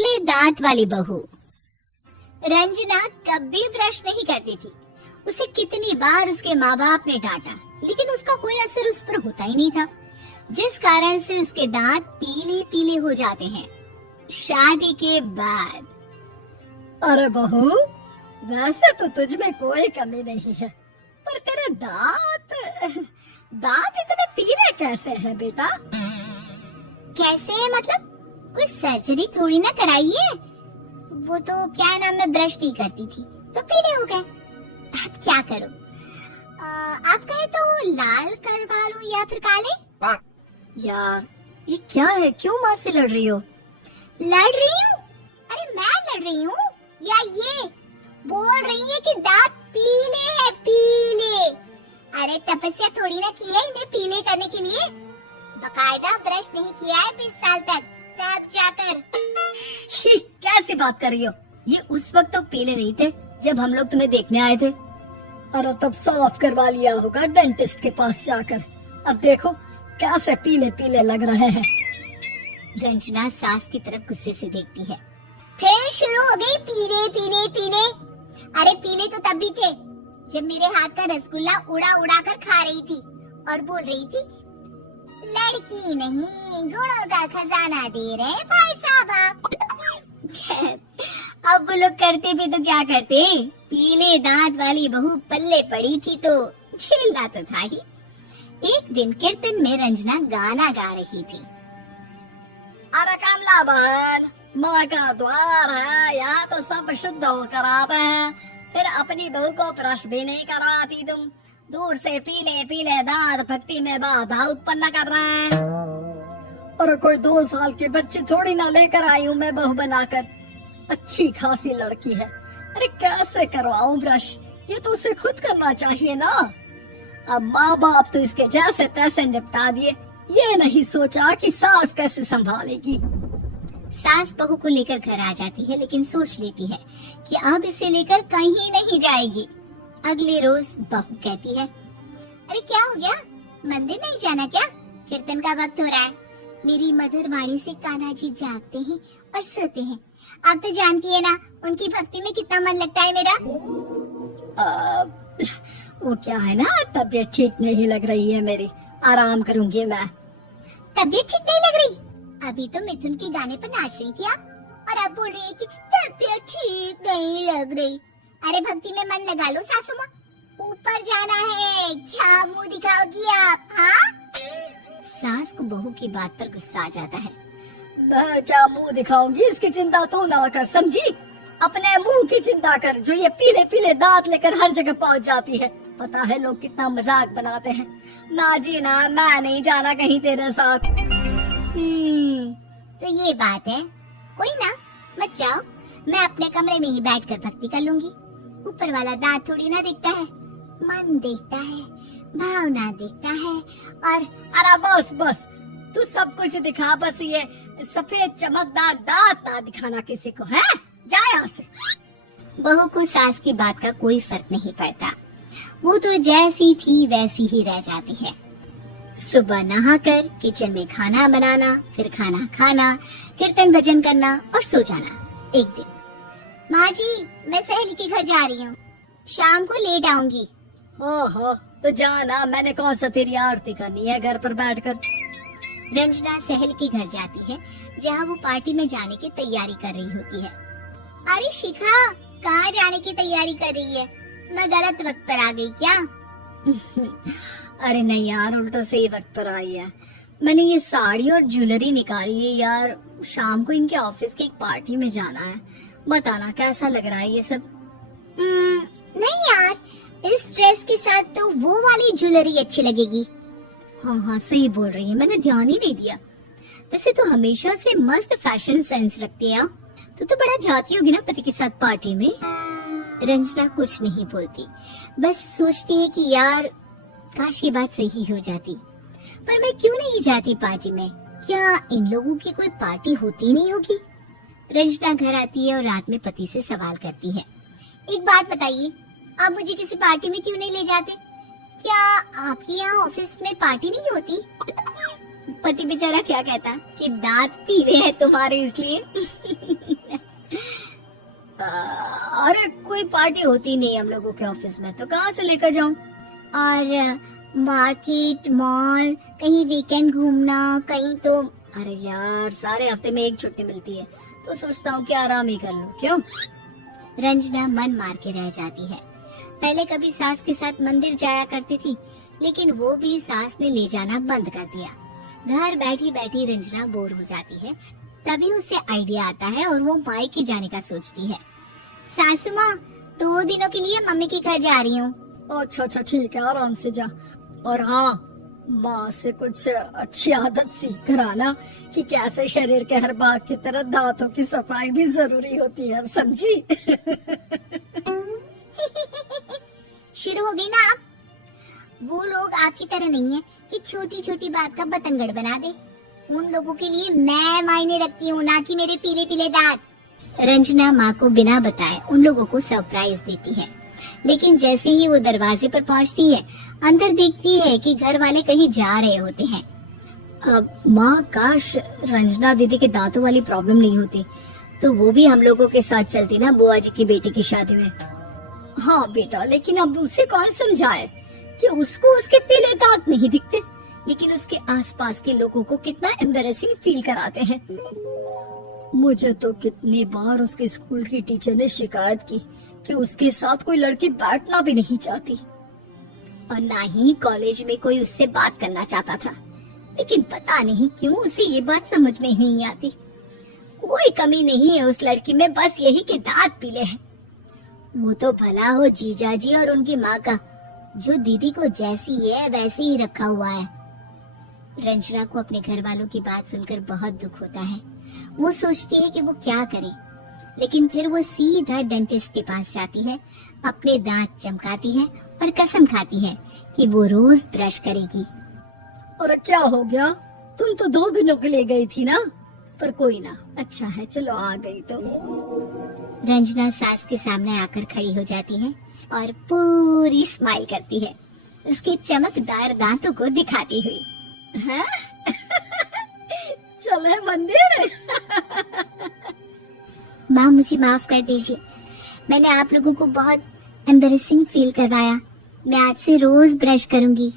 पीले दांत वाली बहू। रंजना कभी ब्रश नहीं करती थी। उसे कितनी बार उसके माँ बाप ने डांटा, लेकिन उसका कोई असर उस पर होता ही नहीं था, जिस कारण से उसके दांत पीले पीले हो जाते हैं। शादी के बाद। अरे बहू, वैसे तो तुझ में कोई कमी नहीं है, पर तेरे दांत इतने पीले कैसे हैं बेटा? कैसे है मतलब? कोई सर्जरी थोड़ी ना कराई है। वो तो क्या नाम, मैं ब्रश नहीं करती थी तो पीले हो गए। अब क्या करो? आप कहे तो लाल करवा लूं या फिर काले? यार ये क्या है, क्यों माँ से लड़ रही हो? लड़ रही हूँ? अरे मैं लड़ रही हूँ या ये बोल रही है कि दांत पीले हैं, पीले। अरे तपस्या थोड़ी ना की है इन्हें पीले करने के लिए। बकायदा ब्रश नहीं किया है 20 साल तक, तब जाकर। छी, कैसी बात कर रही हो? ये उस वक्त तो पीले नहीं थे जब हम लोग तुम्हें देखने आए थे। अरे तब साफ करवा लिया होगा डेंटिस्ट के पास जाकर। अब देखो कैसे पीले पीले लग रहे हैं। रंजना सास की तरफ गुस्से से देखती है। फिर शुरू हो गई पीले पीले पीले। अरे पीले तो तब भी थे जब मेरे हाथ का रसगुल्ला उड़ा उड़ा कर खा रही थी और बोल रही थी, लड़की नहीं गुणों का खजाना दे रहे भाई साहब। अब वो लोग करते भी तो क्या करते, पीले दांत वाली बहू पल्ले पड़ी थी तो झेलना तो था ही। एक दिन कीर्तन में रंजना गाना गा रही थी। अरे कमला बहन, माँ का द्वार है, यहाँ तो सब शुद्ध होकर आते हैं, फिर अपनी बहू को ब्रश भी नहीं करवाती तुम। दूर से पीले पीले दांत भक्ति में बाधा उत्पन्न कर रहे हैं। और कोई 2 साल के बच्चे थोड़ी ना लेकर आई हूँ मैं बहू बनाकर। अच्छी खासी लड़की है, अरे कैसे करवाऊं ब्रश? ये तो उसे खुद करना चाहिए ना। अब माँ बाप तो इसके जैसे तैसे निपटा दिए, ये नहीं सोचा कि सास कैसे संभालेगी। सास बहू को लेकर घर आ जाती है, लेकिन सोच लेती है कि अब इसे लेकर कहीं नहीं जाएगी। अगले रोज बहू कहती है, अरे क्या हो गया, मंदिर नहीं जाना क्या? कीर्तन का वक्त हो रहा है। मेरी मधुर वाणी से कान्हा जी जागते हैं और सोते हैं। आप तो जानती है ना उनकी भक्ति में कितना मन लगता है मेरा। वो क्या है ना, तबीयत ठीक नहीं लग रही है मेरी, आराम करूंगी मैं। तबीयत ठीक नहीं लग रही? अभी तो मिथुन के गाने पर नाच रही थी आप, और अब बोल रही है कि तबीयत ठीक नहीं लग रही। अरे भक्ति में मन लगा लो सासू माँ, ऊपर जाना है, क्या मुंह दिखाओगी आप? हाँ? सास को बहू की बात पर गुस्सा आ जाता है। मैं क्या मुंह दिखाऊंगी, इसकी चिंता तू ना कर, समझी? अपने मुंह की चिंता कर, जो ये पीले पीले दांत लेकर हर जगह पहुंच जाती है। पता है लोग कितना मजाक बनाते हैं। ना जी ना, मैं नहीं जाना कहीं तेरे साथ। तो ये बात है, कोई ना, मत जाओ, मैं अपने कमरे में ही बैठकर भक्ति कर लूंगी। ऊपर वाला दांत थोड़ी ना देखता है, मन देखता है, भावना देखता है। और अरे बस बस, तू सब कुछ दिखा, बस ये सफेद चमकदार दांत ना दिखाना किसी को, है? जा यहाँ से। बहू को सास की बात का कोई फर्क नहीं पड़ता, वो तो जैसी थी वैसी ही रह जाती है। सुबह नहाकर किचन में खाना बनाना, फिर खाना खाना, कीर्तन भजन करना और सो जाना। एक दिन, माँ जी मैं सहेली के घर जा रही हूँ, शाम को लेट आऊंगी। हाँ तो जाना, मैंने कौन सा तेरी आरती करनी है घर पर बैठकर। रंजना सहेली के घर जाती है, जहाँ वो पार्टी में जाने की तैयारी कर रही होती है। अरे शिखा, कहाँ जाने की तैयारी कर रही है? मैं गलत वक्त पर आ गई क्या? अरे नहीं यार, उल्टा सही वक्त पर आई है। मैंने ये साड़ी और ज्वेलरी निकाली है यार, शाम को इनके ऑफिस की एक पार्टी में जाना है। बताना कैसा लग रहा है ये सब? नहीं यार, इस ड्रेस के साथ तो वो वाली ज्वेलरी अच्छी लगेगी। हाँ सही बोल रही है, मैंने ध्यान ही नहीं दिया। वैसे तो हमेशा से मस्त फैशन सेंस रखती है। तो बड़ा जाती होगी ना पति के साथ पार्टी में। रंजना कुछ नहीं बोलती, बस सोचती है कि यार काश ये बात सही हो जाती, पर मैं क्यों नहीं जाती पार्टी में? क्या इन लोगों की कोई पार्टी होती नहीं होगी? रंजना घर आती है और रात में पति से सवाल करती है, एक बात बताइए, आप मुझे किसी पार्टी में क्यों नहीं ले जाते? क्या आपके यहाँ ऑफिस में पार्टी नहीं होती? पति बेचारा क्या कहता कि दांत पीले हैं तुम्हारे इसलिए। अरे कोई पार्टी होती नहीं हम लोगों के ऑफिस में, तो कहाँ से लेकर जाऊं? और मार्केट, मॉल, कहीं वीकेंड घूमना, कहीं तो। अरे यार, सारे हफ्ते में एक छुट्टी मिलती है, तो सोचता हूँ कि आराम ही कर लूं। क्यों? रंजना मन मार के रह जाती है। पहले कभी सास के साथ मंदिर जाया करती थी, लेकिन वो भी सास ने ले जाना बंद कर दिया। घर बैठी बैठी रंजना बोर हो जाती है। तभी उसे आइडिया आता है और वो मायके जाने का सोचती है। सासू माँ, 2 दिनों के लिए मम्मी के घर जा रही हूँ। अच्छा अच्छा ठीक है, आराम से जा। और हाँ, माँ से कुछ अच्छी आदत सीख कर आना कि कैसे शरीर के हर भाग की तरह दांतों की सफाई भी जरूरी होती है, समझी? शुरू हो गई ना आप? वो लोग आपकी तरह नहीं है कि छोटी छोटी बात का बतंगड़ बना दे। उन लोगों के लिए मैं मायने रखती हूँ, ना कि मेरे पीले पीले दांत। रंजना माँ को बिना बताए उन लोगों को सरप्राइज देती है, लेकिन जैसे ही वो दरवाजे पर पहुँचती है, अंदर देखती है कि घर वाले कहीं जा रहे होते हैं। अब माँ, काश रंजना दीदी के दांतों वाली प्रॉब्लम नहीं होती, तो वो भी हम लोगों के साथ चलती ना बुआ जी की बेटी की शादी में। हाँ बेटा, लेकिन अब उसे कौन समझाए कि उसको उसके पीले दांत नहीं दिखते, लेकिन उसके आसपास के लोगों को कितना एम्बैरेसिंग फील कराते हैं। मुझे तो कितनी बार उसके स्कूल की टीचर ने शिकायत की कि उसके साथ कोई लड़की बैठना भी नहीं चाहती, और ना ही कॉलेज में कोई उससे बात करना चाहता था। लेकिन पता नहीं क्यों उसे ये बात समझ में ही नहीं आती। कोई कमी नहीं है उस लड़की में, बस यही कि दांत पीले हैं। वो तो भला हो जीजा जी और उनकी माँ का, जो दीदी को जैसी है वैसे ही रखा हुआ है। रंजना को अपने घर वालों की बात सुनकर बहुत दुख होता है। वो सोचती है कि वो क्या करे, लेकिन फिर वो सीधा डेंटिस्ट के पास जाती है, अपने दांत चमकाती है और कसम खाती है कि वो रोज ब्रश करेगी। और क्या हो गया? तुम तो 2 दिनों के लिए गई थी ना? पर कोई ना, अच्छा है, चलो आ गई तो। रंजना सास के सामने आकर खड़ी हो जाती है और पूरी स्माइल करती है, उसके चमकदार दांतों को दिखाती हुई। हैं? चले मंदिर? माँ, मुझे माफ कर दीजिए, मैंने आप लोगों को बहुत एम्बैरेसिंग फील करवाया। मैं आज से रोज ब्रश करूंगी।